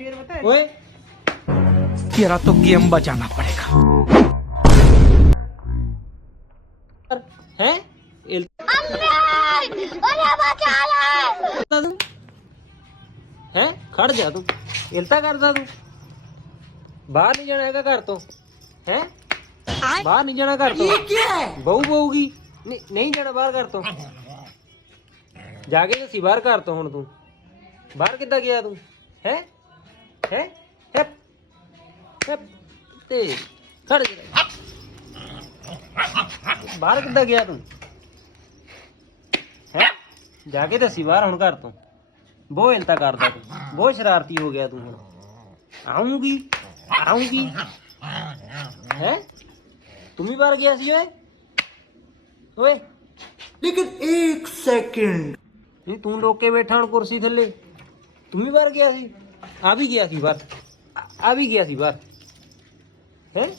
फिर बता ओए तेरा तो गेम बचाना पड़ेगा। हैं हैं खड़ जा तू इल्ता करदा तू बाहर नहीं जाना हैगा घर तो हैं बाहर नहीं जाना घर तो ये क्या है बहू बहूगी नहीं जाना बाहर घर तो जाके दसी बाहर घर तो हुण तू बाहर किद्दां गया तू हैं हैं हैप हैप ते खड़ जा बाहर किद्दां गया तू हैं जाके दसी बाहर हुण घर तो बहुत इल्ता करदा तू बहुत शरारती हो गया तू हुण आऊंगी आऊंगी हैं तुम भी बाहर गया सी ओए ओए लेकिन 1 सेकंड नहीं तू लोग के बैठा हूं कुर्सी थल्ले तुम भी बाहर गया सी आ भी गया सी बाहर आ भी गया सी बाहर हैं